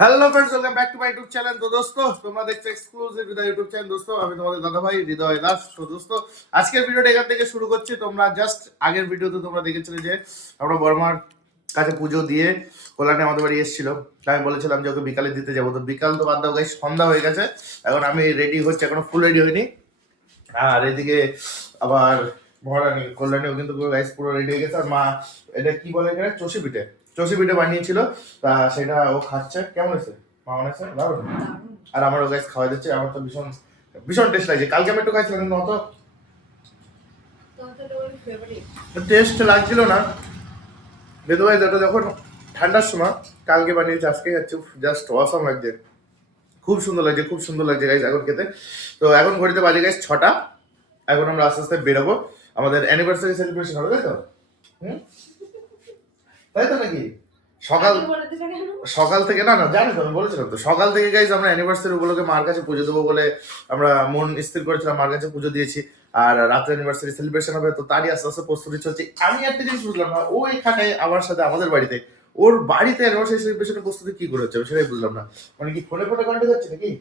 Hello friends, welcome back to my YouTube channel. তো দোস্ত, তোমরা দেখছো এক্সক্লুসিভ বিদা ইউটিউব চ্যানেল। দোস্ত, আমি তোমাদের দাদা ভাই হৃদয় দাস। তো দোস্ত, আজকের ভিডিওটা এখান থেকে শুরু করছি। তোমরা জাস্ট আগের ভিডিওতে তোমরা দেখেছিলে যে আমরা বর্মার কাছে পুজো দিয়ে কল্যাণী আমাদের বাড়ি এসেছিল। আমি বলেছিলাম যে ওকে বিকালে দিতে যাবো। তো বিকাল তো বাদ দাও গাইস, সন্ধ্যা হয়ে গেছে। এখন আমি রেডি হচ্ছে, এখনো ফুল রেডি হয়নি। আর এদিকে আবার মহারানী কল্যাণীও কিন্তু গাইস পুরো রেডি হয়ে গেছে। আর মা, এটা কি বলে এখানে, চষি পিঠে, চষি পিঠে বানিয়েছিল। তা সেটা ও খাচ্ছে। কেমন হয়েছে মা? বানাইছে দারুণ। আর আমারও গাইস খাওয়া দিচ্ছে। আমার তো ভীষণ ভীষণ টেস্ট লাগছে। কালকে আমি একটু খাইছিলাম কিন্তু অত টেস্ট লাগছিল না। বেদু ভাই এটা যখন ঠান্ডার সময় কালকে বানিয়েছে, আজকে খাচ্ছি, জাস্ট অসাম লাগছে। খুব সুন্দর লাগছে, খুব সুন্দর লাগছে গাইস এখন খেতে। তো এখন ঘড়িতে বাজে গাইস 6টা। এখন আমরা আস্তে আস্তে বেরোবো, আমাদের অ্যানিভার্সারি সেলিব্রেশন হবে, তাই তো? হুম, তাই তো নাকি? সকাল সকাল থেকে, না না জানি তো, আমি বলেছিলাম তো, সকাল থেকে গাইজ আমরা অ্যানিভার্সারি উপলক্ষে মার কাছে পুজো দেবো বলে আমরা মন স্থির করেছিলাম, মার কাছে পুজো দিয়েছি। আর রাত্রে অ্যানিভার্সারি সেলিব্রেশন হবে, তো তারই আস্তে আস্তে প্রস্তুতি চলছে। আমি একটা জিনিস বুঝলাম না, ও এখানে আমার সাথে আমাদের বাড়িতে, ওর বাড়িতে অ্যানিভার্সারি সেলিব্রেশনের প্রস্তুতি কি করে হচ্ছে সেটাই বুঝলাম না। মানে কি ফোনে ফোনে কন্ট্যাক্ট যাচ্ছে নাকি?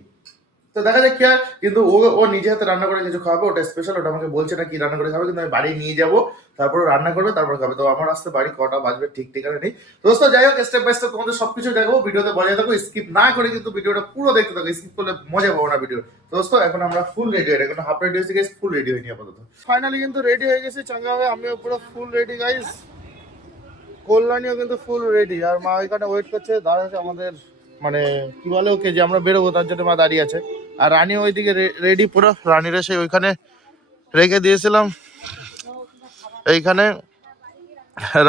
তো দেখা যাক কি আর। কিন্তু ও ও নিজে হাতে রান্না করে কিছু খাবে, ওটা স্পেশাল, ওটা আমাকে বলছে না কি রান্না করে খাবে, কিন্তু আমি বাড়ি নিয়ে যাবো, তারপর রান্না করবে, তারপর খাবে। তো আমার আসতে বাড়ি কটা বাজবে ঠিক ঠিকানা নেই। তো দোস্ত, যাই হোক, স্টেপ বাই স্টেপ তোমাদের সবকিছু দেখাবো, ভিডিওতে বজায় থাকো, স্কিপ না করে কিন্তু ভিডিওটা পুরো দেখতে থাকো, স্কিপ করলে মজা পাবো না ভিডিও। দোস্ত, এখন আমরা ফুল রেডি হয়ে, এখন হাফ রেডি হয়েছে গাইস, ফুল রেডি হয়নি আপাতত। ফাইনালি কিন্তু রেডি হয়ে গেছে চাঙ্গা হয়ে, আমিও পুরো ফুল রেডি গাইস। কল্যাণীও কিন্তু ফুল রেডি। আর মা ওইখানে ওয়েট করছে, দাঁড়াচ্ছে আমাদের, মানে কি বলে ওকে, যে আমরা বেরোবো তার জন্য মা দাঁড়িয়ে আছে। আর রানী ওইদিকে রেডি পুরো, রানীর এসে ওইখানে রেখে দিয়েছিলাম এইখানে।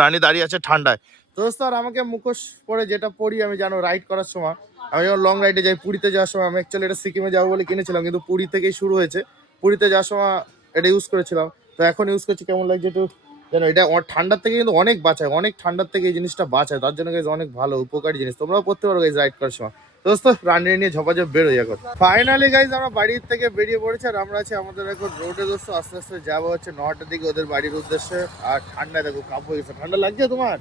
রানী দাঁড়িয়ে আছে ঠান্ডায়। তো দোস্ত, আর আমাকে মুখোশ পরে যেটা পরি আমি, জানো, রাইড করার সময়, আমি যখন লং রাইডে যাই, পুরীতে যাওয়ার সময়, আমি অ্যাকচুয়ালি এটা সিকিমে যাবো বলে কিনেছিলাম, কিন্তু পুরী থেকেই শুরু হয়েছে। পুরীতে যাওয়ার সময় এটা ইউজ করেছিলাম, তো এখন ইউজ করছি। কেমন লাগছে একটু জানো? এটা ঠান্ডার থেকে কিন্তু অনেক বাঁচায়, অনেক ঠান্ডার থেকে এই জিনিসটা বাঁচায়, তার জন্য গাইজ অনেক ভালো উপকারী জিনিস। তোমরাও করতে পারো গাইজ রাইড করার সময়। দোস্ত, রানি নিয়ে ঝপাঝপ বেরোই এখন। ফাইনালি গাইজ আমরা বাড়ির থেকে বেরিয়ে পড়েছি, আর আমরা আছি আমাদের এখন রোডে। দোস্ত, আস্তে আস্তে যাবো হচ্ছে 9টার দিকে ওদের বাড়ির উদ্দেশ্যে। আর ঠান্ডায় দেখো কাপ হয়ে গেছে। ঠান্ডা লাগছে তোমার?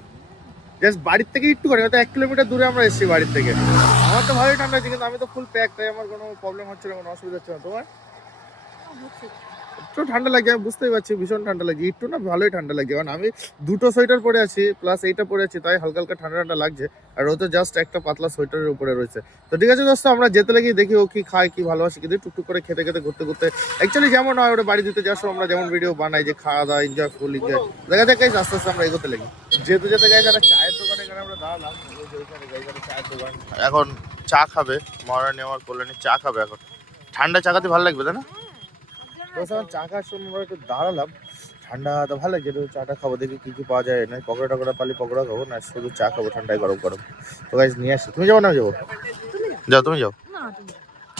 জাস্ট বাড়ির থেকে একটু করে, হয়তো 1 কিলোমিটার দূরে আমরা এসেছি বাড়ির থেকে। আমার তো ভালোই ঠান্ডা হচ্ছে, কিন্তু আমি তো ফুল প্যাক, তাই আমার কোনো প্রবলেম হচ্ছে না, কোনো অসুবিধা হচ্ছে না। তোমার একটু ঠান্ডা লাগছে, আমি বুঝতেই পারছি, ভীষণ ঠান্ডা লাগছে। একটু না, ভালোই ঠান্ডা লাগছে, কারণ আমি দুটো সোয়েটার পরে আছি প্লাস এইটা পরে আছি, তাই হালকা হালকা ঠান্ডা ঠান্ডা লাগছে। আর ও তো জাস্ট একটা পাতলা সোয়েটারের উপরে রয়েছে। তো ঠিক আছে দোস্ত, আমরা যেতে লাগি, দেখি ও কি খায়, কি ভালোবাসে, কিন্তু টুকটুক করে খেতে খেতে ঘুরতে ঘুরতে, অ্যাকচুয়ালি যেমন হয় ওটা বাড়ি দিতে যাওয়ার সময় আমরা যেমন ভিডিও বানাই, যে খাওয়া দাওয়া এনজয়, ফুল এনজয়, দেখা যাক গাইস, আস্তে আস্তে আমরা এগোতে লাগি। যেতে যেতে গাইস একটা চায়ের দোকানে এখানে আমরা দাঁড়ালাম, চায়ের দোকান। এখন চা খাবে মহারানী, আমার কল্যাণী চা খাবে এখন। ঠান্ডা চা খাতে ভালো লাগবে, তাই না? তো এখন চা খাওয়ার সময় আমরা একটু দাঁড়ালাম, ঠান্ডা তো ভালো লাগছে, একটু চাটা খাবো, দেখি কি কি পাওয়া যায়। না পকোড়া টকোড়া পালি পকোড়া খাবো, না শুধু চা খাবো ঠান্ডায় গরম গরম। তো গাইস নিয়ে আসি, তুমি যাবো না? যাবো, যাও, তুমি যাও।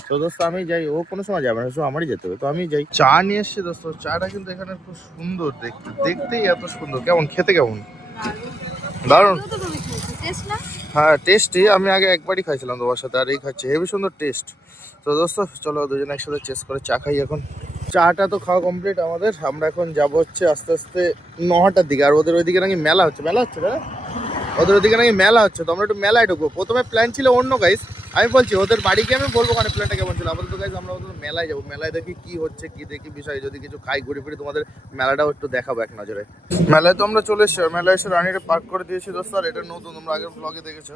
তো দোস্ত আমি যাই, ও কোনো সময় যাবে না, শুধু আমারই যেতে হবে। তো আমি যাই, চা নিয়ে এসছি দোস্ত। চাটা কিন্তু এখানে খুব সুন্দর দেখতে, দেখতেই এত সুন্দর। কেমন খেতে? কেমন? দারুণ। হ্যাঁ, টেস্টি। আমি আগে একবারই খাইছিলাম তোমার সাথে, আর এই খাচ্ছি, হেবি সুন্দর টেস্ট। তো দোস্ত চলো দুজনে একসাথে চেস্ট করে চা খাই এখন। চাটা তো খাওয়া কমপ্লিট আমাদের, আমরা এখন যাবো হচ্ছে আস্তে আস্তে 9টার দিকে। আর ওদের ওইদিকে নাকি মেলা হচ্ছে, মেলা হচ্ছে না? ওদের ওদিকে নাকি মেলা হচ্ছে, তো আমরা একটু মেলায় ঢুকবো। প্রথমে প্ল্যান ছিল অন্য গাইস, আমি বলছি ওদের বাড়ি গিয়ে আমি বলবো ওখানে প্ল্যানটা কেমন ছিল। আপাতত গাইস আমরা ওদের মেলায় যাবো, মেলায় দেখি কি হচ্ছে, কি দেখি বিষয়, যদি কিছু খাই ঘুরে ফিরে তোমাদের মেলাটাও একটু দেখাবো এক নজরে। মেলায় তো আমরা চলে এসেছি, মেলায় এসে রানীরে পার্ক করে দিয়েছি দোস্ত। আর এটা নতুন, তোমরা আগের ব্লগে দেখেছো,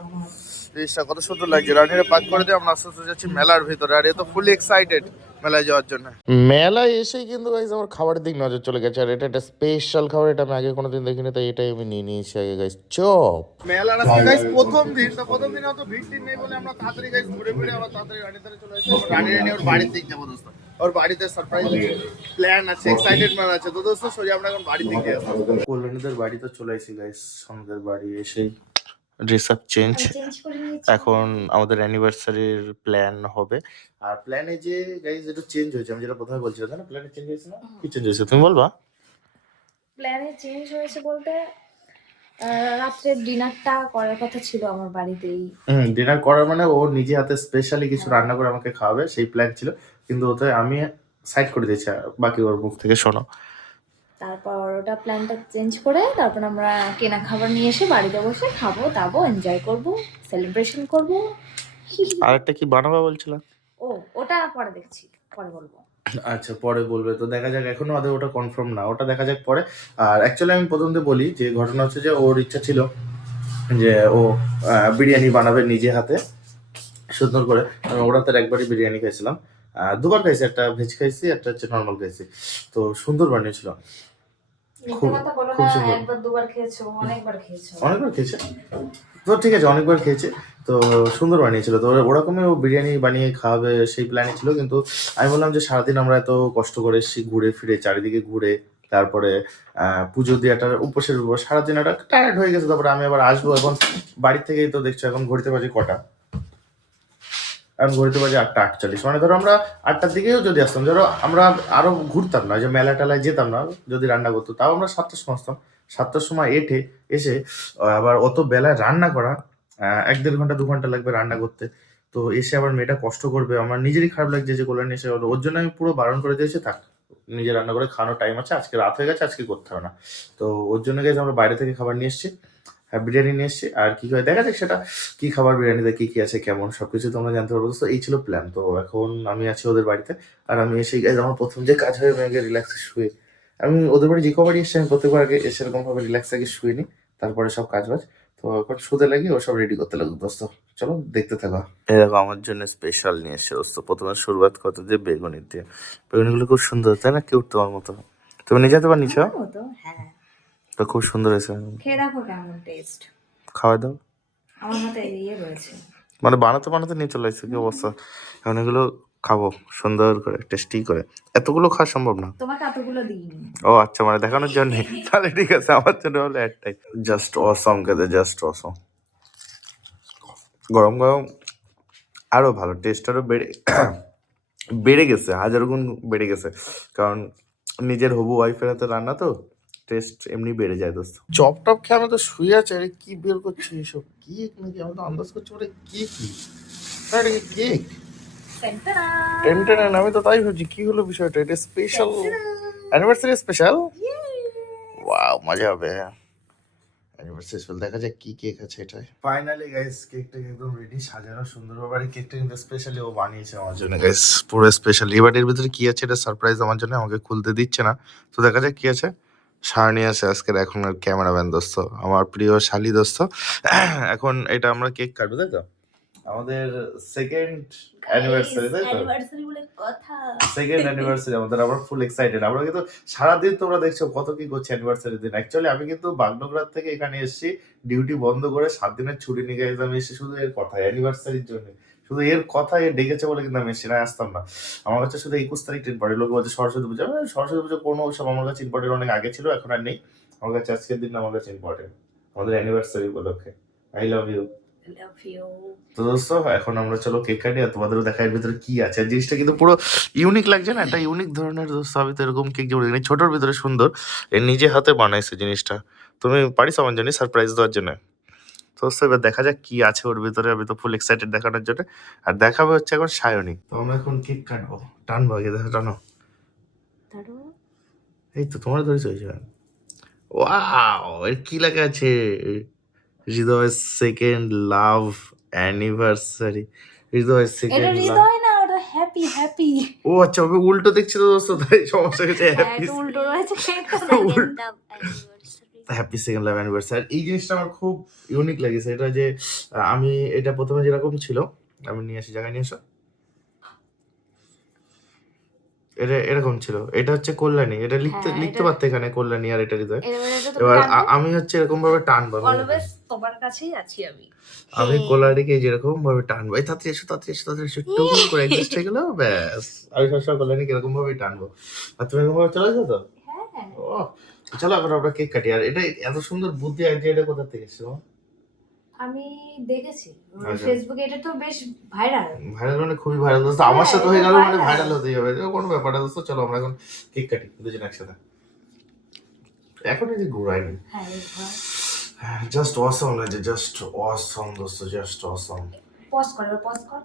জিনিসটা কত সুন্দর লাগছে। রানীরে পার্ক করে দিয়ে আমরা আস্তে আস্তে যাচ্ছি মেলার ভিতরে, আর এ তো ফুলি এক্সাইটেড মেলায় যাওয়ার জন্য। মেলায় এসেই কিন্তু গাইস আমার খাবারের দিক নজর চলে গেছে, আর এটা একটা স্পেশাল খাবার, এটা আমি আগে কোনোদিন দেখিনি, তাই এটাই আমি নিয়ে নিয়েছি আগে গাইস, চপ। মেলার আজকে গাইস প্রথম দিন, তো প্রথম দিনে অত ভিড় টিড় নেই বলে আমরা তাড়াতাড়ি গাইস ঘুরে ফিরে আবার তাড়াতাড়ি রানীর ধারে চলে আসি। রানীর নিয়ে ওর বাড়ির দিক যাবো দোস্ত, ওর বাড়িতে সারপ্রাইজ আছে, প্ল্যান আছে, এক্সাইটেড ম্যান আছে। তো দোস্ত সোজা আমরা এখন বাড়ির দিকে আসবো। কল্যাণীদের বাড়ি তো চলে আসি গাইস, আমাদের বাড়ি এসেই ড্রেস আপ চেঞ্জ, এখন আমাদের অ্যানিভার্সারির প্ল্যান হবে। আর প্ল্যানে যে গাইজ একটু চেঞ্জ হয়েছে, আমি যেটা প্রথমে বলছিলাম, তাই না? প্ল্যানে চেঞ্জ হয়েছে না? কি চেঞ্জ হয়েছে তুমি বলবা? প্ল্যানে চেঞ্জ হয়েছে বলতে রাত্রে ডিনারটা করার কথা ছিল আমার বাড়িতেই। ডিনার করার মানে ও নিজে হাতে স্পেশালি কিছু রান্না করে আমাকে খাওয়াবে, সেই প্ল্যান ছিল। কিন্তু ওতে আমি সাইড করে দিয়েছি, বাকি ওর মুখ থেকে শোনো। তারপর ওটা প্ল্যানটা চেঞ্জ করে তারপর আমরা কেনা খাবার নিয়ে এসে বাড়িতে বসে খাবো দাবো, এনজয় করবো, সেলিব্রেশন করবো, আরেকটা কি বানাবা বলছিলাম? ও ওটা পরে দেখছি, পরে বলবো। আচ্ছা, পরে বলবে তো, দেখা যাক, এখনো ওদের ওটা কনফার্ম না, ওটা দেখা যাক পরে। আর অ্যাকচুয়ালি আমি প্রথম দিয়ে বলি যে ঘটনা হচ্ছে যে ওর ইচ্ছা ছিল যে ও বিরিয়ানি বানাবে নিজে হাতে সুন্দর করে। আমি ওর হাতের একবারই বিরিয়ানি খাইছিলাম, দুবার খাইছি, একটা ভেজ খাইছি, একটা হচ্ছে নর্মাল খাইছি। তো সুন্দর বানিয়েছিল, মিথ্যে কথা বলো খুব না, সুন্দর। একবার দুবার খেয়েছো, অনেকবার খেয়েছো। অনেকবার খেয়েছে তো, ঠিক আছে, অনেকবার খেয়েছে তো, সুন্দর বানিয়েছিল। তো ওরকমই ও বিরিয়ানি বানিয়ে খাওয়াবে সেই প্ল্যানই ছিল, কিন্তু আমি বললাম যে সারাদিন আমরা এত কষ্ট করে এসেছি, ঘুরে ফিরে চারিদিকে ঘুরে, তারপরে পুজো দেওয়াটার উপোসের উপর সারাদিন একটা টায়ার্ড হয়ে গেছে, তারপরে আমি আবার আসবো এখন বাড়ির থেকেই, তো দেখছো এখন ঘড়িতে বাজে কটা, এখন ঘড়িতে বাজে 8:48, মানে ধরো আমরা 8টার দিকেও যদি আসতাম, ধরো আমরা আরো ঘুরতাম না, যে মেলা টেলায় যেতাম না যদি রান্না করতো, তাও আমরা 7টার সময় আসতাম। 7টার সময় এসে আবার অত বেলায় রান্না করা, 1-1.5 ঘন্টা 2 ঘন্টা লাগবে রান্না করতে। তো এসে আবার মেয়েটা কষ্ট করবে, আমার নিজেরই খারাপ লাগছে যে কল্যাণী এসে হলো, ওর জন্য আমি পুরো বারণ করে দিয়েছি, থাক নিজে রান্না করে খাওয়ানোর টাইম আছে, আজকে রাত হয়ে গেছে, আজকে করতে হবে না। তো ওর জন্য গেছে আমরা বাইরে থেকে খাবার নিয়ে এসেছি, হ্যাঁ বিরিয়ানি নিয়ে এসেছি, আর কি হয় দেখা যাক সেটা কি খাবার, বিরিয়ানিতে কি কি আছে কেমন সবকিছু তোমরা জানতে পারবো। তো এই ছিল প্ল্যান। তো এখন আমি আছি ওদের বাড়িতে, আর আমি এসে গেছি, আমার প্রথম যে কাজ হয় আমি আগে রিল্যাক্সে শুয়ে, আমি ওদের বাড়ি যে কবারই এসে আমি প্রত্যেকবার আগে সেরকম ভাবে রিল্যাক্স আগে শুয়ে নিই, তারপরে সব কাজ বাজ। তো এখন শুতে লাগি, ও সব রেডি করতে লাগবে দোস্ত, চলো দেখতে থাকো। এই দেখো আমার জন্য স্পেশাল নিয়ে এসে দোস্ত, প্রথমে শুরুয়াত করতে যে বেগুনি দিয়ে, বেগুনিগুলো খুব সুন্দর তাই না, কিউট তোমার মতো, তুমি নিজে হাতে বানিয়েছো? আমার মতো, হ্যাঁ। তো খুব সুন্দর হয়েছে, খেয়ে দেখো কেমন টেস্ট। খাওয়াই দাও। আমার মতো ইয়ে রয়েছে। মানে বানাতে বানাতে নিয়ে চলে আসছে, কি অবস্থা। এখন এগুলো খাবো সুন্দর করে টেস্টি করে, এতগুলো খাওয়া সম্ভব না। তোমাকে এতগুলো দিইনি। ও আচ্ছা, মানে দেখানোর জন্য, তাহলে ঠিক আছে, আমার জন্য হলো একটাই। জাস্ট অসম খেতে, জাস্ট অসম, গরম গরম আরো ভালো, টেস্ট আরো বেড়ে গেছে, 1000 গুণ বেড়ে গেছে, কারণ নিজের হবু ওয়াইফের হাতে রান্না তো টেস্ট এমনি বেড়ে যায় দোস্ত। চপ টপ খেয়ে আমি তো শুয়ে আছি, আরে কি বের করছি এসব, কেক নাকি, আমি তো আন্দাজ করছি ওটা কেক, আরে কেক টেন, আমি তো তাই ভাবছি কি হলো বিষয়টা, এটা স্পেশাল অ্যানিভার্সারি স্পেশাল, ওয়াও মজা হবে। অ্যানিভার্সারি স্পেশাল, দেখা যাক কি কেক আছে এটাই। ফাইনালি গাইস কেকটা একদম রেডি, সাজানো সুন্দরভাবে, আর এই কেকটা কিন্তু স্পেশালি ও বানিয়েছে আমার জন্য গাইস, পুরো স্পেশাল। এবার এর ভিতরে কি আছে এটা সারপ্রাইজ আমার জন্য, আমাকে খুলতে দিচ্ছে না, তো দেখা যাক কি আছে। সারনি আছে আজকের এখন আর ক্যামেরাম্যান দোস্ত, আমার প্রিয় শালি দোস্ত। এখন এটা আমরা কেক কাটবো তাই তো, আমাদের সেকেন্ড অ্যানিভার্সারি তাই তো, অ্যানিভার্সারি বলে কথা। সেকেন্ড অ্যানিভার্সারি আমাদের, আমরা ফুল এক্সাইটেড। আমরা কিন্তু সারাদিন তোমরা দেখছো কত কি করছি অ্যানিভার্সারি দিন। অ্যাকচুয়ালি আমি কিন্তু বাগডোগরা থেকে এখানে এসেছি ডিউটি বন্ধ করে 7 দিনের ছুটি নিয়ে গেছি, আমি এসে শুধু এর কথা অ্যানিভার্সারির জন্য, শুধু এর কথা এ ডেকেছে বলে কিন্তু আমি এসেছি, না আসতাম না। আমার কাছে শুধু 21 তারিখ ইম্পর্টেন্ট, লোক বলছে সরস্বতী পুজো, সরস্বতী পুজো কোনো সব আমার কাছে ইম্পর্টেন্ট, অনেক আগে ছিল, এখন আর নেই। আমার কাছে আজকের দিন আমার কাছে ইম্পর্টেন্ট, আমাদের অ্যানিভার্সারি উপলক্ষে। I love you. তো দোস্ত এখন আমরা চলো কেক কাটি, আর তোমাদেরও দেখা এর ভিতরে কি আছে। আর জিনিসটা কিন্তু পুরো ইউনিক লাগছে না, একটা ইউনিক ধরনের দোস্ত, আমি তো এরকম কেক যেমন দেখিনি, ছোটোর ভিতরে সুন্দর, এর নিজে হাতে বানাইছে জিনিসটা। তুমি পারিস আমার জন্য সারপ্রাইজ দেওয়ার জন্য। তো দোস্ত এবার দেখা যাক কি আছে ওর ভিতরে, আমি তো ফুল এক্সাইটেড দেখানোর জন্য। আর দেখাবে হচ্ছে এখন সায়নী। তো আমরা এখন কেক কাটবো, টানবো আগে, দেখো টানো, এই তো তোমার ধরেছে ওই জায়গায়। ওয়াও, এর কি লেখা আছে, হৃদয় সেকেন্ড লাভ অ্যানিভার্সারি, হৃদয় সেকেন্ড লাভ। হৃদয় না, ওটা হ্যাপি হ্যাপি। ও আচ্ছা, আমি উল্টো দেখছি তো দোস্ত, তাই সমস্যা হয়েছে। হ্যাপি উল্টো রয়েছে। হ্যাপি সেকেন্ড লাভ অ্যানিভার্সারি, এই জিনিসটা আমার খুব ইউনিক লেগেছে। এটা যে আমি এটা প্রথমে যেরকম ছিল, আমি নিয়ে আসি, জায়গায় নিয়ে এসো, এটা এরকম ছিল, এটা হচ্ছে কল্যাণী, এটা লিখতে পারতে এখানে কল্যাণী, আর এটা হৃদয়। এবার আমি হচ্ছে এরকম ভাবে টানবো, অলওয়েজ তোমার কাছেই আছি আমি কল্যাণীকে যেরকম ভাবে টানবো, এই তাড়াতাড়ি এসো তাড়াতাড়ি এসো তাড়াতাড়ি এসো, টুকুন করে অ্যাডজাস্ট হয়ে গেলো, ব্যাস আমি সবসময় কল্যাণীকে এরকম ভাবেই টানবো, আর তুমি এরকম ভাবে চলে যাও তো। ও চলো এখন আমরা কেক কাটি। আর এটা এত সুন্দর বুদ্ধি আইডিয়াটা কোথা থেকে এসেছে? আমি দেখেছি ফেসবুকে, এটা তো বেশ ভাইরাল। ভাইরাল মানে খুবই ভাইরাল দোস্ত, আমার সাথে হয়ে গেল মানে ভাইরাল হতেই হবে, কোনো ব্যাপার না দোস্ত। চলো আমরা এখন কেক কাটি দুজন একসাথে, এখন এই যে ঘুরাইনি, জাস্ট অসম লাগছে, জাস্ট অসম দোস্ত, জাস্ট অসম। পজ কর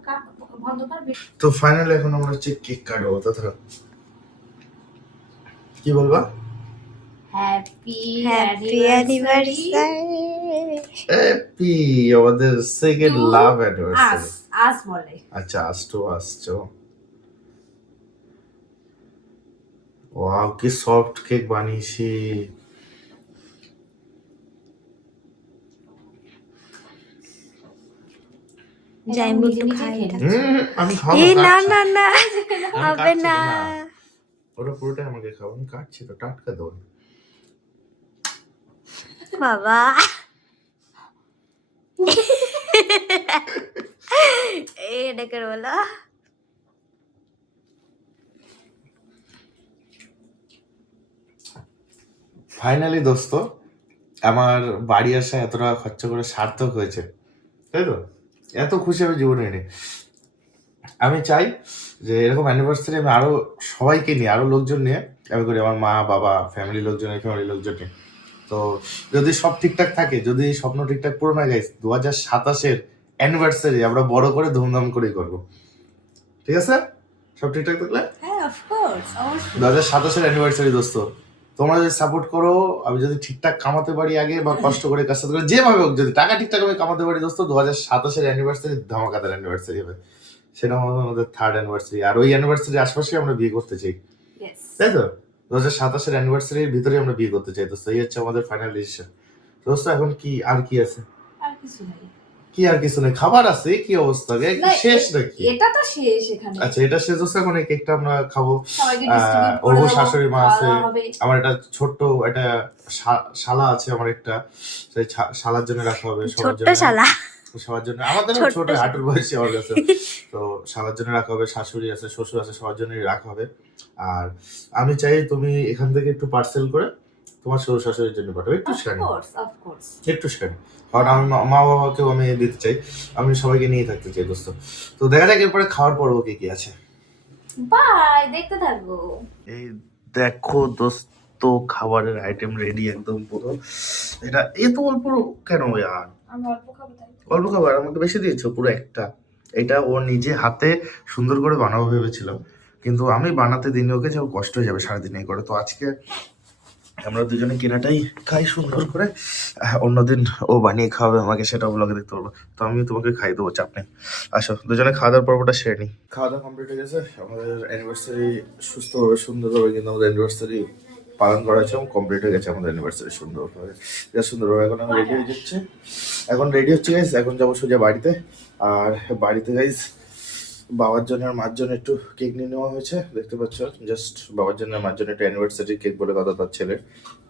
কাট বন্ধ কর। তো ফাইনালি এখন আমরা হচ্ছে কেক কাটবো, তাছাড়া কি বলবা? Happy anniversary. হ্যাপি আমাদের সেকেন্ড To লাভ অ্যানিভার্সারি। আস বলে। আচ্ছা আসতো আসছো। ওয়াও কি সফট কেক বানিয়েছি। যাই আমি আমি নিজে একটু নিজে খাই খেয়ে এটা। নিচ্ছি। আমি খাবো এই না কাটছি। না না আমি হবে কাটছি না। না। ওটা পুরোটাই আমাকে খাবো, আমি কাটছি তো, টাটকা দেবো। বাবা এটা করে বলো। ফাইনালি দোস্ত আমার বাড়ি আসা এত টাকা খরচা করে সার্থক হয়েছে, তাই তো? এত খুশি আমি জীবনে নেই। আমি চাই যে এরকম অ্যানিভার্সারি আমি আরো সবাইকে নিয়ে, আরো লোকজন নিয়ে আমি করি, আমার মা বাবা ফ্যামিলি লোকজন, ফ্যামিলি লোকজন নিয়ে। তো যদি সব ঠিকঠাক থাকে, যদি স্বপ্ন ঠিকঠাক পূরণ হয় গাইস, 2027-এর অ্যানিভার্সারি আমরা বড় করে ধুমধাম করেই করবো, ঠিক আছে? সব ঠিকঠাক থাকলে হ্যাঁ অফ কোর্স অবশ্যই। 2027-এর অ্যানিভার্সারি দোস্ত, তোমরা যদি সাপোর্ট করো, আমি যদি ঠিকঠাক কামাতে পারি আগে, বা কষ্ট করে কাজ করে যেভাবে হোক, যদি টাকা ঠিকঠাক আমি কামাতে পারি দোস্ত, 2027-এর অ্যানিভার্সারি ধামাকাদার অ্যানিভার্সারি হবে। সেটা হবে আমাদের থার্ড অ্যানিভার্সারি, আর ওই অ্যানিভার্সারির আশপাশে আমরা বিয়ে করতে চাই, ইয়েস। তাই তো? 2027-এর অ্যানিভার্সারির ভিতরে আমরা বিয়ে করতে চাই দোস্ত, এই হচ্ছে আমাদের ফাইনাল ডিসিশন দোস্ত। এখন কি আর কি আছে? আর কিছু নাই। কি আর কিছু নেই, খাবার আছে, কি অবস্থা না, শেষ নাকি? এটা তো শেষ এখানে। আচ্ছা এটা শেষ হচ্ছে, এখন এই কেকটা আমরা খাবো। সবাইকে ডিস্ট্রিবিউট করে ওহো দেবো, শাশুড়ি মা আছে, খাওয়া হবে। আমার একটা ছোট্ট একটা শালা আছে আমার একটা, সেই শালার জন্য রাখা হবে, সবার ছোট্ট জন্য, শালা। সবার জন্য, আমাদের ছোট্ট ছোট শালা। হাঁটুর বয়সী আমার কাছে। তো শালার জন্য রাখা হবে, শাশুড়ি আছে, শ্বশুর আছে, সবার জন্যই রাখা হবে। আর আমি চাই তুমি এখান থেকে একটু পার্সেল করে তোমার শ্বশুর শাশুড়ির জন্য পাঠাবে, একটু অফ সেখানে, কোর্স অফ কোর্স। একটু সেখানে। কারণ আমি মা বাবাকেও আমি দিতে চাই, আমি সবাইকে নিয়ে থাকতে চাই দোস্ত। তো দেখা যাক এরপরে খাওয়ার পর্ব কি কি আছে। বাই, দেখতে থাকবো। এই দেখো দোস্ত, খাবারের আইটেম রেডি একদম পুরো। এটা এত অল্প কেন ইয়ার? আমি অল্প খাবো তাই। অল্প খাবার আমাকে বেশি দিয়েছো, পুরো একটা। এটা ও নিজে হাতে সুন্দর করে বানাবো ভেবেছিলাম, কিন্তু আমি বানাতে দিনে ওকে, যে কষ্ট হয়ে যাবে সারাদিন এই করে। তো আজকে আমরা দুজনে কেনাটাই খাই সুন্দর করে, অন্যদিন ও বানিয়ে খাওয়াবে আমাকে, সেটা ব্লগে দেখতে পারবো। তো আমি তোমাকে খাই দেবো, চাপ নেই। আসো দুজনে খাওয়া দাওয়ার পর্বটা সেরে নিই। খাওয়া দাওয়া কমপ্লিট হয়ে গেছে আমাদের, অ্যানিভার্সারি সুস্থভাবে সুন্দরভাবে কিন্তু আমাদের অ্যানিভার্সারি পালন করা হয়েছে এবং কমপ্লিট হয়ে গেছে আমাদের অ্যানিভার্সারি সুন্দরভাবে, সুন্দরভাবে। এখন আমি রেডি হয়ে যাচ্ছে, এখন রেডি হচ্ছে গাইজ, এখন যাবো সোজা বাড়িতে। আর বাড়িতে গাইজ বাবার জন্য আর মার জন্য একটু কেক নিয়ে নেওয়া হয়েছে, দেখতে পাচ্ছ। জাস্ট বাবার জন্য আর মার জন্য একটা অ্যানিভার্সারি কেক বলে কথা তার ছেলের।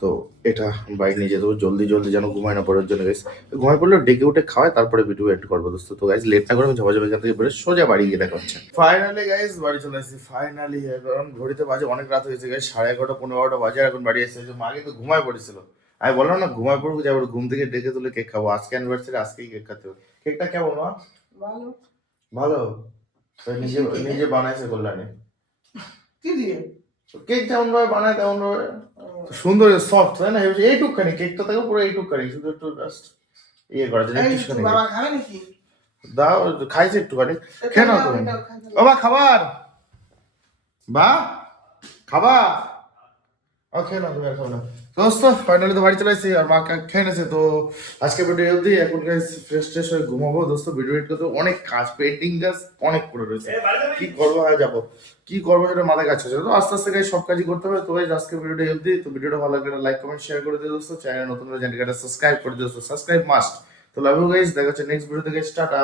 তো এটা বাড়ি নিয়ে যেতে হবে জলদি জলদি, যেন ঘুমায় না পড়ার জন্য গাইজ। ঘুমায় পড়লেও ডেকে উঠে খাওয়ায়, তারপরে ভিডিও এড করবো দোস্ত। তো গাইজ লেট না করে আমি ঝপাঝপ এখান থেকে বেরো, সোজা বাড়ি গিয়ে দেখা হচ্ছে। ফাইনালি গাইজ বাড়ি চলে আসছি, ফাইনালি। এখন ঘড়িতে বাজে অনেক রাত হয়েছে গাইজ, 11:30 15 বাজে, আর এখন বাড়ি এসে মা কিন্তু ঘুমায় পড়েছিল। আমি বললাম না ঘুমায় পড়বো, যে আবার ঘুম থেকে ডেকে তুলে কেক খাবো, আজকে অ্যানিভার্সারি, আজকেই কেক খাতে হবে। কেকটা কেমন মা? ভালো। ভালো? নিজে নিজে বানাইছে কল্যাণী। কি দিয়ে? কেক যেমন ভাবে বানায় তেমন ভাবে সুন্দর সফট, তাই না? এইটুকখানি কেকটা থেকে পুরো এইটুকখানি, শুধু একটু জাস্ট ইয়ে করা যায়, এই একটুখানি বাবা খাবে নাকি? দাও, খাইছে একটুখানি। খেয়ে নাও তুমি। বাবা খাবার, বা খাবা, খেয়ে নাও তুমি, আর খাবো না দোস্ত। ফাইনালি তো বাড়ি চলে আসছি, আর মা খেয়ে নেছে। তো আজকে ভিডিও অবধি, এখন গাইস ফ্রেশ ট্রেশ হয়ে ঘুমাবো দোস্ত। ভিডিও এডিট করতে অনেক কাজ, পেন্টিং কাজ অনেক পড়ে রয়েছে, কি করবো, আর যাবো কি করবো সেটা মাথায় কাজ করছে। তো আস্তে আস্তে গাইস সব কাজই করতে হবে। তো গাইস আজকে ভিডিওটা অবধি। তো ভিডিওটা ভালো লাগলে লাইক কমেন্ট শেয়ার করে দিও দোস্ত, চ্যানেল নতুন হলে চ্যানেলটা সাবস্ক্রাইব করে দিও দোস্ত, সাবস্ক্রাইব মাস্ট। তো লাভ ইউ গাইস, দেখা হচ্ছে নেক্সট ভিডিওতে গাইস, টাটা।